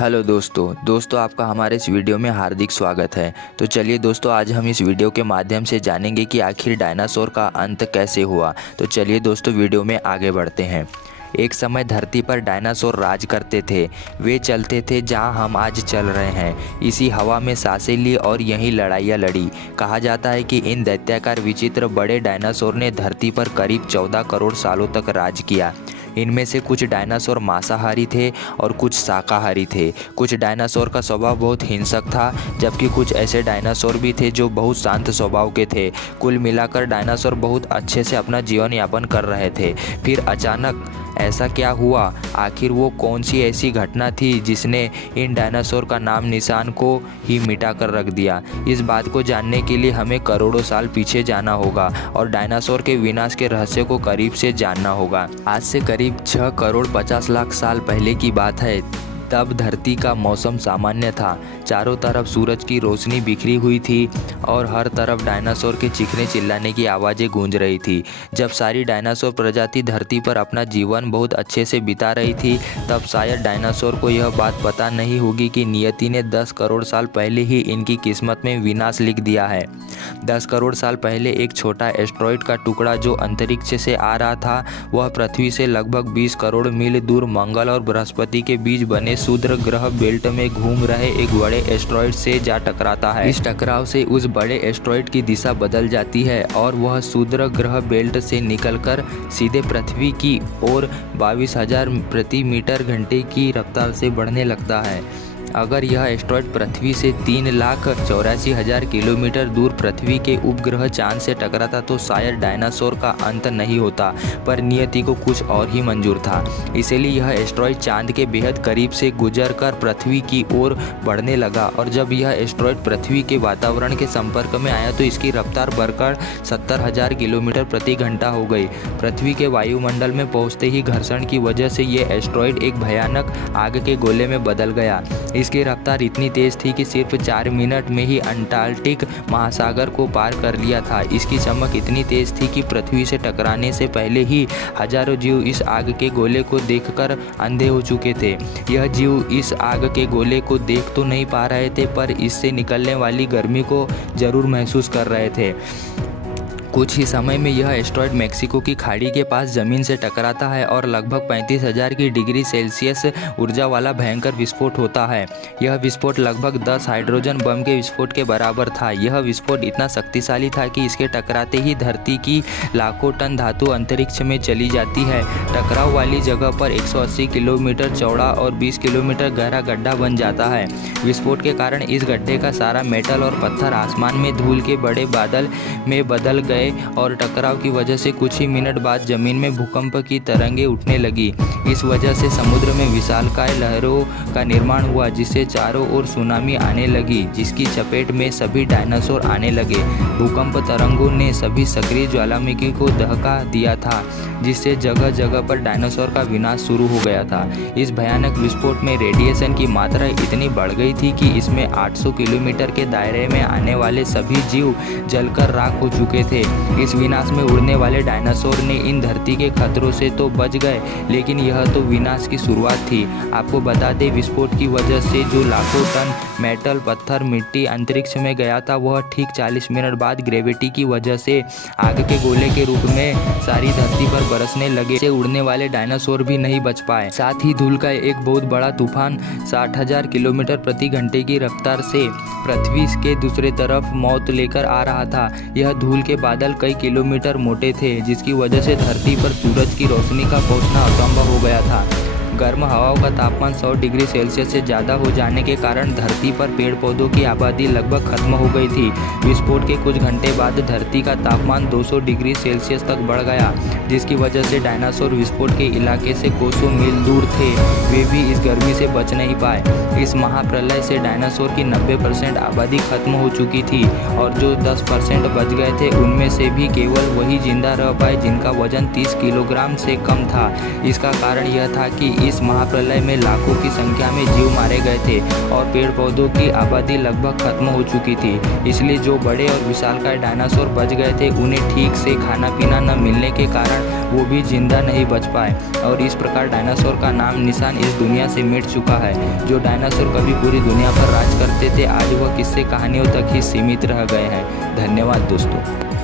Hello दोस्तों आपका हमारे इस वीडियो में हार्दिक स्वागत है। तो चलिए दोस्तों, आज हम इस वीडियो के माध्यम से जानेंगे कि आखिर डायनासोर का अंत कैसे हुआ। तो चलिए दोस्तों, वीडियो में आगे बढ़ते हैं। एक समय धरती पर डायनासोर राज करते थे। वे चलते थे जहां हम आज चल रहे हैं, इसी हवा में सांसें ली और यहीं लड़ाइयाँ लड़ी। कहा जाता है कि इन दैत्याकार विचित्र बड़े डायनासोर ने धरती पर करीब 14 करोड़ सालों तक राज किया। इनमें से कुछ डायनासोर मांसाहारी थे और कुछ शाकाहारी थे। कुछ डायनासोर का स्वभाव बहुत हिंसक था, जबकि कुछ ऐसे डायनासोर भी थे जो बहुत शांत स्वभाव के थे। कुल मिलाकर डायनासोर बहुत अच्छे से अपना जीवन यापन कर रहे थे। फिर अचानक ऐसा क्या हुआ? आखिर वो कौन सी ऐसी घटना थी जिसने इन डायनासोर का नाम निशान को ही मिटा कर रख दिया? इस बात को जानने के लिए हमें करोड़ों साल पीछे जाना होगा और डायनासोर के विनाश के रहस्य को करीब से जानना होगा। आज से करीब 6 करोड़ 50 लाख साल पहले की बात है। तब धरती का मौसम सामान्य था। चारों तरफ सूरज की रोशनी बिखरी हुई थी और हर तरफ डायनासोर के चीखने चिल्लाने की आवाज़ें गूंज रही थी। जब सारी डायनासोर प्रजाति धरती पर अपना जीवन बहुत अच्छे से बिता रही थी, तब शायद डायनासोर को यह बात पता नहीं होगी कि नियति ने 10 करोड़ साल पहले ही इनकी किस्मत में विनाश लिख दिया है। 10 करोड़ साल पहले एक छोटा एस्ट्रॉयड का टुकड़ा जो अंतरिक्ष से आ रहा था, वह पृथ्वी से लगभग 20 करोड़ मील दूर मंगल और बृहस्पति के बीच बने शूद्र ग्रह बेल्ट में घूम रहे एक बड़े एस्ट्रॉयड से जा टकराता है। इस टकराव से उस बड़े एस्ट्रॉयड की दिशा बदल जाती है और वह शूद्र ग्रह बेल्ट से निकलकर सीधे पृथ्वी की ओर 22,000 प्रति मीटर घंटे की रफ्तार से बढ़ने लगता है। अगर यह एस्ट्रॉयड पृथ्वी से 3,84,000 किलोमीटर दूर पृथ्वी के उपग्रह चांद से टकराता तो शायद डायनासोर का अंत नहीं होता, पर नियति को कुछ और ही मंजूर था। इसलिए यह एस्ट्रॉयड चांद के बेहद करीब से गुजरकर पृथ्वी की ओर बढ़ने लगा और जब यह एस्ट्रॉयड पृथ्वी के वातावरण के संपर्क में आया तो इसकी रफ्तार बढ़कर 70,000 किलोमीटर प्रति घंटा हो गई। पृथ्वी के वायुमंडल में पहुंचते ही घर्षण की वजह से यह एस्ट्रॉयड एक भयानक आग के गोले में बदल गया। इसकी रफ्तार इतनी तेज थी कि सिर्फ 4 मिनट में ही अंटार्कटिक महासागर को पार कर लिया था। इसकी चमक इतनी तेज थी कि पृथ्वी से टकराने से पहले ही हजारों जीव इस आग के गोले को देखकर अंधे हो चुके थे। यह जीव इस आग के गोले को देख तो नहीं पा रहे थे, पर इससे निकलने वाली गर्मी को जरूर महसूस कर रहे थे। कुछ ही समय में यह एस्ट्रॉयड मेक्सिको की खाड़ी के पास जमीन से टकराता है और लगभग 35,000 की डिग्री सेल्सियस ऊर्जा वाला भयंकर विस्फोट होता है। यह विस्फोट लगभग 10 हाइड्रोजन बम के विस्फोट के बराबर था। यह विस्फोट इतना शक्तिशाली था कि इसके टकराते ही धरती की लाखों टन धातु अंतरिक्ष में चली जाती है। टकराव वाली जगह पर 180 किलोमीटर चौड़ा और 20 किलोमीटर गहरा गड्ढा बन जाता है। विस्फोट के कारण इस गड्ढे का सारा मेटल और पत्थर आसमान में धूल के बड़े बादल में बदल गए और टकराव की वजह से कुछ ही मिनट बाद जमीन में भूकंप की तरंगें उठने लगी। इस वजह से समुद्र में विशालकाय लहरों का निर्माण हुआ, जिससे चारों ओर सुनामी आने लगी, जिसकी चपेट में सभी डायनासोर आने लगे। भूकंप तरंगों ने सभी सक्रिय ज्वालामुखी को दहका दिया था, जिससे जगह जगह पर डायनासोर का विनाश शुरू हो गया था। इस भयानक विस्फोट में रेडिएशन की मात्रा इतनी बढ़ गई थी कि इसमें 800 किलोमीटर के दायरे में आने वाले सभी जीव जलकर राख हो चुके थे। इस विनाश में उड़ने वाले डायनासोर ने इन धरती के खतरों से तो बच गए, लेकिन यह तो विनाश की शुरुआत थी। आपको बता दें, विस्फोट की वजह से जो लाखों टन मेटल, पत्थर, मिट्टी अंतरिक्ष में गया था, वह ठीक 40 मिनट बाद ग्रेविटी की वजह से आग के गोले के रूप में सारी धरती पर बरसने लगे। से उड़ने वाले डायनासोर भी नहीं बच पाए। साथ ही धूल का एक बहुत बड़ा तूफान 60,000 किलोमीटर प्रति घंटे की रफ्तार से पृथ्वी के दूसरे तरफ मौत लेकर आ रहा था। यह धूल के बादल कई किलोमीटर मोटे थे, जिसकी वजह से धरती पर सूरज की रोशनी का पहुंचना असंभव हो गया था। गर्म हवाओं का तापमान 100 डिग्री सेल्सियस से ज़्यादा हो जाने के कारण धरती पर पेड़ पौधों की आबादी लगभग खत्म हो गई थी। विस्फोट के कुछ घंटे बाद धरती का तापमान 200 डिग्री सेल्सियस तक बढ़ गया, जिसकी वजह से डायनासोर विस्फोट के इलाके से कोसों मील दूर थे। वे भी इस गर्मी से बच नहीं पाए। इस महाप्रलय से डायनासोर की 90% आबादी खत्म हो चुकी थी और जो 10% बच गए थे, उनमें से भी केवल वही जिंदा रह पाए जिनका वजन 30 किलोग्राम से कम था। इसका कारण यह था कि इस महाप्रलय में लाखों की संख्या में जीव मारे गए थे और पेड़ पौधों की आबादी लगभग खत्म हो चुकी थी। इसलिए जो बड़े और विशालकाय डायनासोर बच गए थे, उन्हें ठीक से खाना पीना न मिलने के कारण वो भी जिंदा नहीं बच पाए और इस प्रकार डायनासोर का नाम निशान इस दुनिया से मिट चुका है। जो डायनासोर कभी पूरी दुनिया पर राज करते थे, आज वह किस्से कहानियों तक ही सीमित रह गए हैं। धन्यवाद दोस्तों।